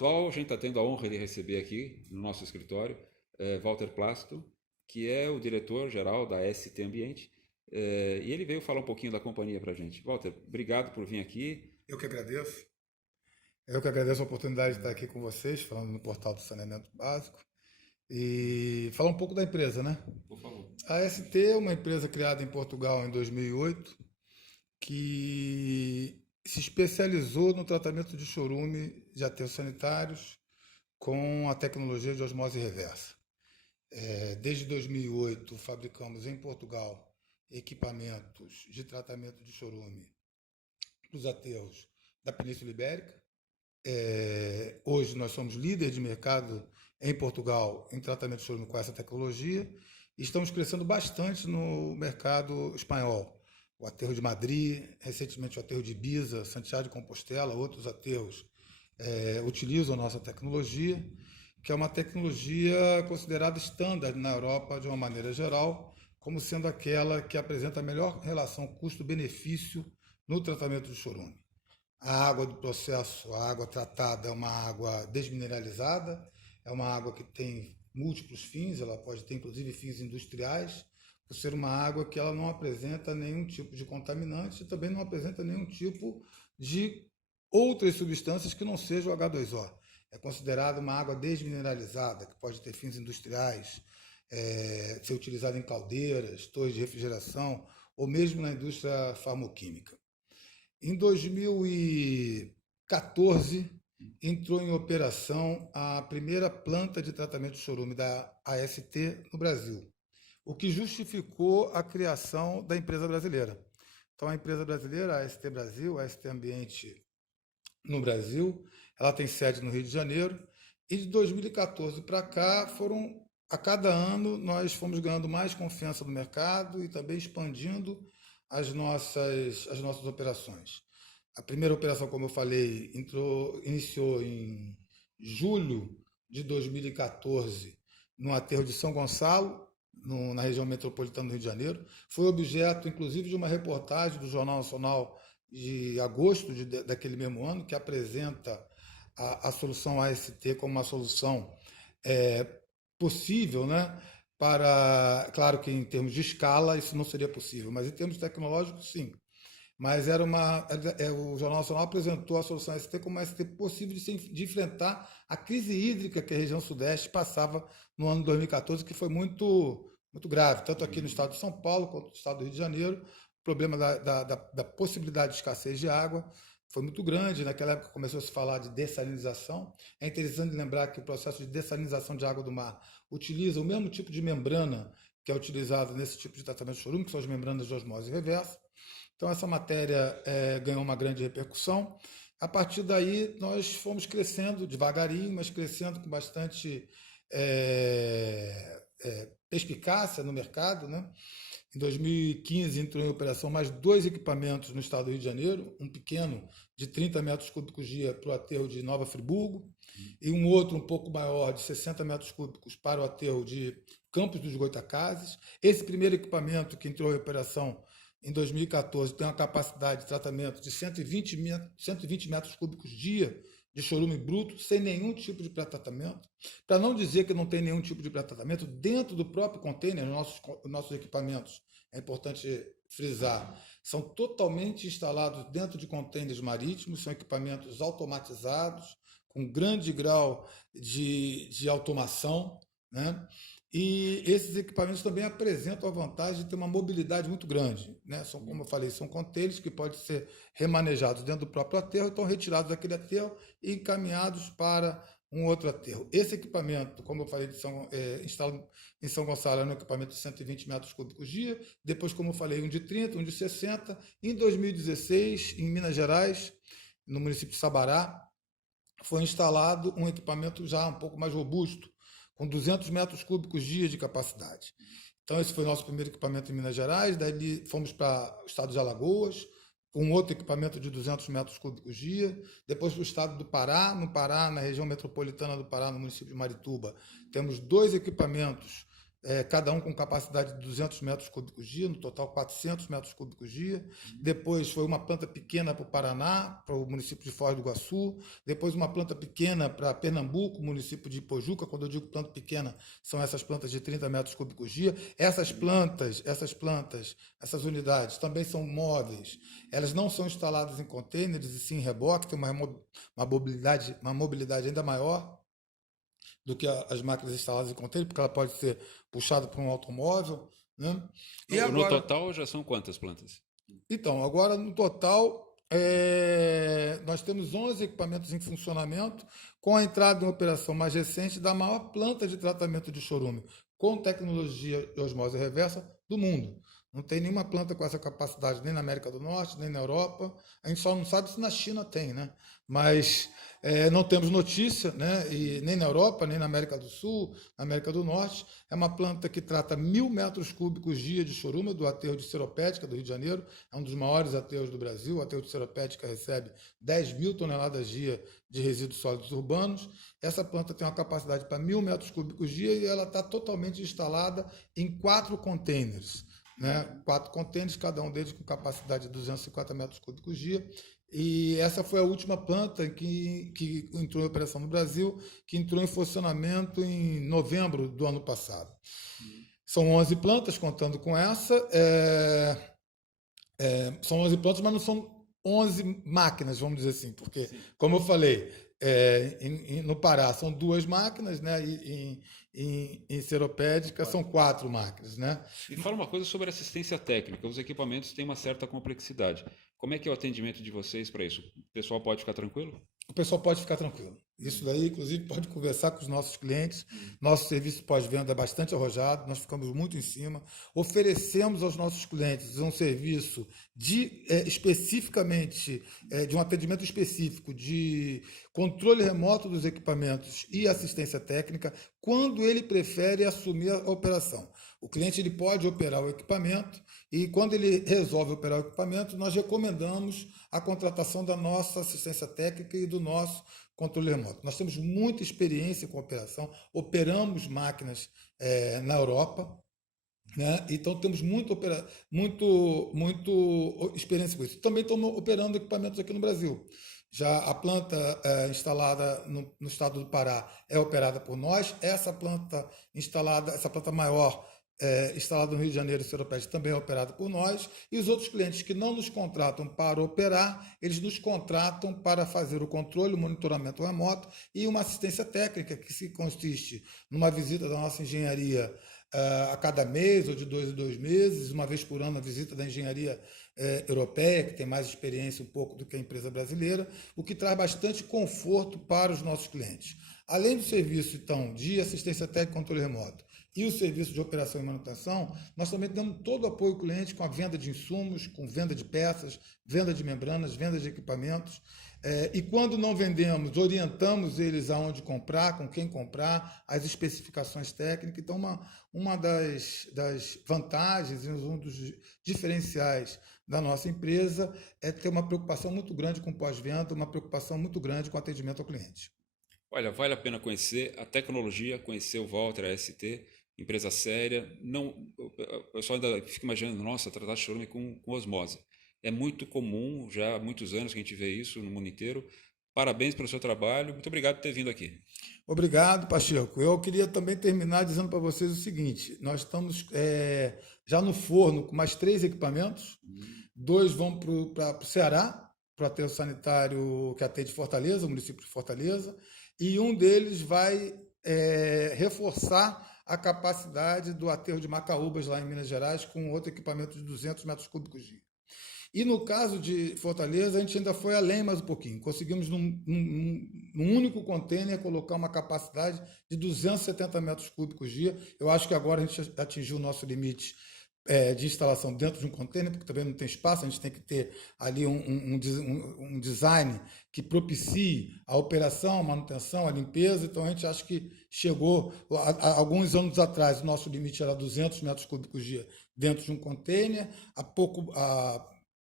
pessoal, a gente está tendo a honra de receber aqui no nosso escritório Walter Plasto, que é o diretor-geral da ST Ambiente, e ele veio falar um pouquinho da companhia para a gente. Walter, obrigado por vir aqui. Eu que agradeço. Eu que agradeço a oportunidade de estar aqui com vocês, falando no portal do saneamento básico e falar um pouco da empresa, né? Por favor. A ST é uma empresa criada em Portugal em 2008 que se especializou no tratamento de chorume de aterros sanitários com a tecnologia de osmose reversa. Desde 2008 fabricamos em Portugal equipamentos de tratamento de chorume dos aterros da Península Ibérica. Hoje nós somos líder de mercado em Portugal em tratamento de chorume com essa tecnologia e estamos crescendo bastante no mercado espanhol. O aterro de Madrid, recentemente o aterro de Ibiza, Santiago de Compostela, outros aterros utilizam a nossa tecnologia, que é uma tecnologia considerada estándar na Europa de uma maneira geral, como sendo aquela que apresenta a melhor relação custo-benefício no tratamento de chorume. A água do processo, a água tratada é uma água desmineralizada, é uma água que tem múltiplos fins, ela pode ter inclusive fins industriais, por ser uma água que ela não apresenta nenhum tipo de contaminante e também não apresenta nenhum tipo de outras substâncias que não sejam o H2O. É considerada uma água desmineralizada, que pode ter fins industriais, ser utilizada em caldeiras, torres de refrigeração ou mesmo na indústria farmacêutica. Em 2014, entrou em operação a primeira planta de tratamento de chorume da AST no Brasil, o que justificou a criação da empresa brasileira. Então, a empresa brasileira, a AST Brasil, a AST Ambiente no Brasil, ela tem sede no Rio de Janeiro, e de 2014 para cá, a cada ano, nós fomos ganhando mais confiança no mercado e também expandindo as nossas operações. A primeira operação, como eu falei, iniciou em julho de 2014 no aterro de São Gonçalo, na região metropolitana do Rio de Janeiro. Foi objeto, inclusive, de uma reportagem do Jornal Nacional de agosto daquele mesmo ano, que apresenta a solução AST como uma solução possível, né? Claro que em termos de escala isso não seria possível, mas em termos tecnológicos, sim. Mas o Jornal Nacional apresentou a solução ST como uma ST possível de enfrentar a crise hídrica que a região sudeste passava no ano 2014, que foi muito, muito grave, tanto aqui no estado de São Paulo quanto no estado do Rio de Janeiro. O problema da possibilidade de escassez de água foi muito grande. Naquela época começou a se falar de dessalinização. É interessante lembrar que o processo de dessalinização de água do mar utiliza o mesmo tipo de membrana que é utilizado nesse tipo de tratamento de chorume, que são as membranas de osmose reversa. Então, essa matéria ganhou uma grande repercussão. A partir daí, nós fomos crescendo devagarinho, mas crescendo com bastante perspicácia no mercado, né? Em 2015, entrou em operação mais 2 equipamentos no estado do Rio de Janeiro, um pequeno de 30 metros cúbicos dia para o aterro de Nova Friburgo, e um outro um pouco maior de 60 metros cúbicos para o aterro de Campos dos Goytacazes. Esse primeiro equipamento que entrou em operação em 2014 tem uma capacidade de tratamento de 120 metros cúbicos dia de chorume bruto, sem nenhum tipo de pré-tratamento. Para não dizer que não tem nenhum tipo de pré-tratamento, dentro do próprio container, nossos equipamentos, é importante frisar, são totalmente instalados dentro de containers marítimos, são equipamentos automatizados, com grande grau de automação, né? E esses equipamentos também apresentam a vantagem de ter uma mobilidade muito grande, né? São, como eu falei, são containers que podem ser remanejados dentro do próprio aterro, então retirados daquele aterro e encaminhados para um outro aterro. Esse equipamento, como eu falei, instalado em São Gonçalo, é um equipamento de 120 metros cúbicos dia, depois, como eu falei, um de 30, um de 60. Em 2016, em Minas Gerais, no município de Sabará, foi instalado um equipamento já um pouco mais robusto, com 200 metros cúbicos dia de capacidade. Então, esse foi o nosso primeiro equipamento em Minas Gerais. Daí fomos para o estado de Alagoas, com um outro equipamento de 200 metros cúbicos dia. Depois para o estado do Pará, no Pará, na região metropolitana do Pará, no município de Marituba, temos 2 equipamentos cada um com capacidade de 200 metros cúbicos dia, no total 400 metros cúbicos dia. Depois foi uma planta pequena para o Paraná, para o município de Foz do Iguaçu. Depois uma planta pequena para Pernambuco, município de Ipojuca. Quando eu digo planta pequena, são essas plantas de 30 metros cúbicos dia. Essas unidades também são móveis. Elas não são instaladas em contêineres e sim em reboque, tem uma mobilidade ainda maior do que as máquinas instaladas em container, porque ela pode ser puxada por um automóvel, né? E No agora, total já são quantas plantas? então, agora no total nós temos 11 equipamentos em funcionamento, com a entrada em operação mais recente da maior planta de tratamento de chorume com tecnologia de osmose reversa do mundo. Não tem nenhuma planta com essa capacidade nem na América do Norte, nem na Europa. A gente só não sabe se na China tem, né? Mas não temos notícia, né? E nem na Europa, nem na América do Sul, na América do Norte. É uma planta que trata 1.000 metros cúbicos dia de chorume do aterro de Seropédica, do Rio de Janeiro. É um dos maiores aterros do Brasil. O aterro de Seropédica recebe 10.000 toneladas dia de resíduos sólidos urbanos. Essa planta tem uma capacidade para 1.000 metros cúbicos dia e ela está totalmente instalada em 4 containers. Né? 4 contêineres, cada um deles com capacidade de 250 metros cúbicos dia. E essa foi a última planta que entrou em operação no Brasil, que entrou em funcionamento em novembro do ano passado. São 11 plantas, contando com essa. São 11 plantas, mas não são 11 máquinas, vamos dizer assim, porque, como eu falei, no Pará são 2 máquinas, né? Em Seropédica são 4 máquinas, né? Me fala uma coisa sobre assistência técnica. Os equipamentos têm uma certa complexidade. Como é que é o atendimento de vocês para isso? O pessoal pode ficar tranquilo? O pessoal pode ficar tranquilo. Isso daí, inclusive, pode conversar com os nossos clientes. Nosso serviço pós-venda é bastante arrojado, nós ficamos muito em cima. Oferecemos aos nossos clientes um serviço especificamente, de um atendimento específico, de controle remoto dos equipamentos e assistência técnica, quando ele prefere assumir a operação. O cliente ele pode operar o equipamento e, quando ele resolve operar o equipamento, nós recomendamos a contratação da nossa assistência técnica e do nosso controle remoto. Nós temos muita experiência com operação, operamos máquinas na Europa, né? Então temos muito experiência com isso. Também estamos operando equipamentos aqui no Brasil. Já a planta instalada no estado do Pará é operada por nós. Essa planta maior instalada no Rio de Janeiro, Seropédica, também é operada por nós. E os outros clientes que não nos contratam para operar, eles nos contratam para fazer o controle, o monitoramento remoto e uma assistência técnica, que se consiste numa visita da nossa engenharia a cada mês ou de 2 em 2 meses, uma vez por ano a visita da engenharia europeia, que tem mais experiência um pouco do que a empresa brasileira, o que traz bastante conforto para os nossos clientes. Além do serviço, então, de assistência técnica e controle remoto e o serviço de operação e manutenção, nós também damos todo o apoio ao cliente com a venda de insumos, com venda de peças, venda de membranas, venda de equipamentos. E quando não vendemos, orientamos eles aonde comprar, com quem comprar, as especificações técnicas. Então, uma das vantagens e um dos diferenciais da nossa empresa é ter uma preocupação muito grande com pós-venda, uma preocupação muito grande com atendimento ao cliente. Olha, vale a pena conhecer a tecnologia, conhecer o Walter, a ST, empresa séria. Não, o pessoal ainda fica imaginando, nossa, tratar chorume com osmose. É muito comum, já há muitos anos que a gente vê isso no mundo inteiro. Parabéns pelo seu trabalho, muito obrigado por ter vindo aqui. Obrigado, Pacheco. Eu queria também terminar dizendo para vocês o seguinte: nós estamos já no forno com mais 3 equipamentos, 2 vão para o Ceará, para o aterro sanitário que atende Fortaleza, o município de Fortaleza, e um deles vai reforçar a capacidade do aterro de Macaúbas, lá em Minas Gerais, com outro equipamento de 200 metros cúbicos dia. E no caso de Fortaleza, a gente ainda foi além mais um pouquinho. Conseguimos, num único contêiner, colocar uma capacidade de 270 metros cúbicos dia. Eu acho que agora a gente atingiu o nosso limite de instalação dentro de um contêiner, porque também não tem espaço, a gente tem que ter ali um design que propicie a operação, a manutenção, a limpeza. Então, a gente acha que chegou, há alguns anos atrás, o nosso limite era 200 metros cúbicos dia dentro de um contêiner. Há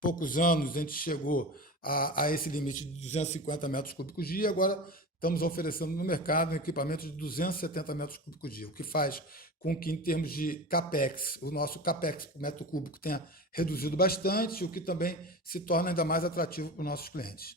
poucos anos a gente chegou a esse limite de 250 metros cúbicos dia, agora estamos oferecendo no mercado um equipamento de 270 metros cúbicos dia, o que faz com que, em termos de CAPEX, o nosso CAPEX por metro cúbico tenha reduzido bastante, o que também se torna ainda mais atrativo para os nossos clientes.